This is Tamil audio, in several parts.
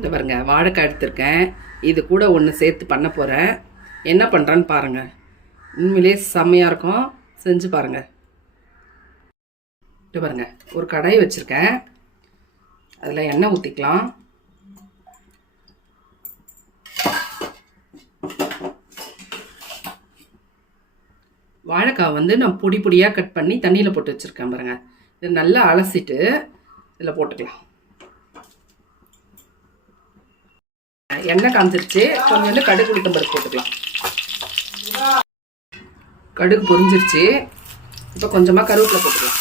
இந்த பாருங்க வாழைக்காய் எடுத்திருக்கேன். இது கூட ஒன்று சேர்த்து பண்ண போகிறேன். என்ன பண்ணுறேன்னு பாருங்கள். உண்மையிலே செம்மையாக இருக்கும், செஞ்சு பாருங்கள். இது பாருங்க ஒரு கடாய் வச்சுருக்கேன். அதில் எண்ணெய் ஊற்றிக்கலாம். வாழைக்காய் வந்து நான் பொடி பொடியாக கட் பண்ணி தண்ணியில் போட்டு வச்சுருக்கேன் பாருங்க. இதை நல்லா அலசிட்டு இதில் போட்டுக்கலாம். எண்ணெய் காஞ்சிருச்சு. கொஞ்சம் கடுகு உளுத்தம் பருப்பு போட்டுக்கலாம். கடுகு பொரிஞ்சிருச்சு. இப்போ கொஞ்சமாக கருவேப்பிலை போட்டுக்கலாம்.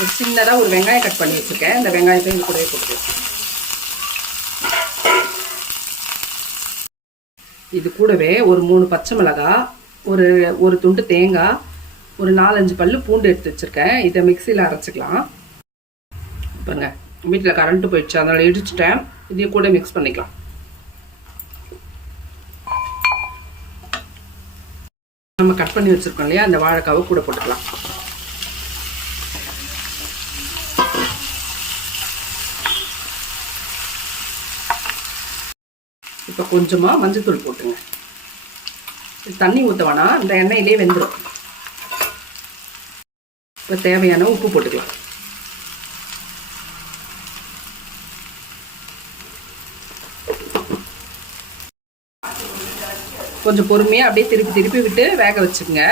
ஒரு சின்னதாக ஒரு வெங்காயம் கட் பண்ணி வச்சுருக்கேன். இந்த வெங்காயத்தை இது கூடவே போட்டுக்கலாம். இது கூடவே ஒரு 3 பச்சை மிளகாய், ஒரு துண்டு தேங்காய், ஒரு 4-5 பல்லு பூண்டு எடுத்து வச்சுருக்கேன். இதை மிக்சியில் அரைச்சிக்கலாம். பாருங்க வீட்டில் கரண்ட்டு போயிடுச்சு, அதனால் இடிச்சிட்டேன். இதையும் கூட மிக்ஸ் பண்ணிக்கலாம். நம்ம கட் பண்ணி வச்சுருக்கோம் இல்லையா, அந்த வாழைக்காவை கூட போட்டுக்கலாம். இப்போ கொஞ்சமாக மஞ்சள்தூள் போட்டுங்க. தண்ணி ஊற்ற வேணாம், இந்த எண்ணெயிலே வெந்துடும். இப்போ தேவையான உப்பு போட்டுக்கலாம். கொஞ்சம் பொறுமையாக அப்படியே திருப்பி விட்டு வேக வச்சுக்கோங்க.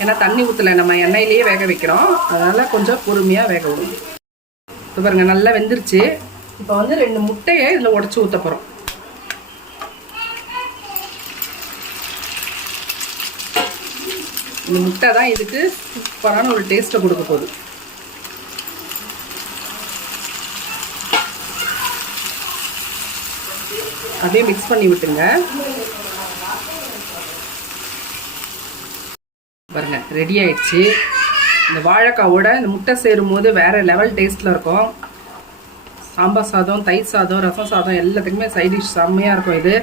ஏன்னா தண்ணி ஊற்றலை, நம்ம எண்ணெயிலேயே வேக வைக்கிறோம். அதனால் கொஞ்சம் பொறுமையாக வேக விடும். இப்போ பாருங்க நல்லா வெந்துருச்சு. இப்போ வந்து 2 முட்டையை இதில் உடச்சி ஊற்ற போகிறோம். இந்த முட்டை தான் இதுக்கு சூப்பரான ஒரு டேஸ்ட்டை கொடுக்க போகுது. அப்படியே மிக்ஸ் பண்ணி விட்டுங்க. பாருங்க ரெடி ஆயிடுச்சு. இந்த வாழைக்காவோட இந்த முட்டை சேரும் போது வேறு லெவல் டேஸ்ட்டில் இருக்கும். சாம்பார் சாதம், தயிர் சாதம், ரசம் சாதம் எல்லாத்துக்குமே சைட் டிஷ் செம்மையாக இருக்கும். இது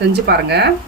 செஞ்சு பாருங்கள்.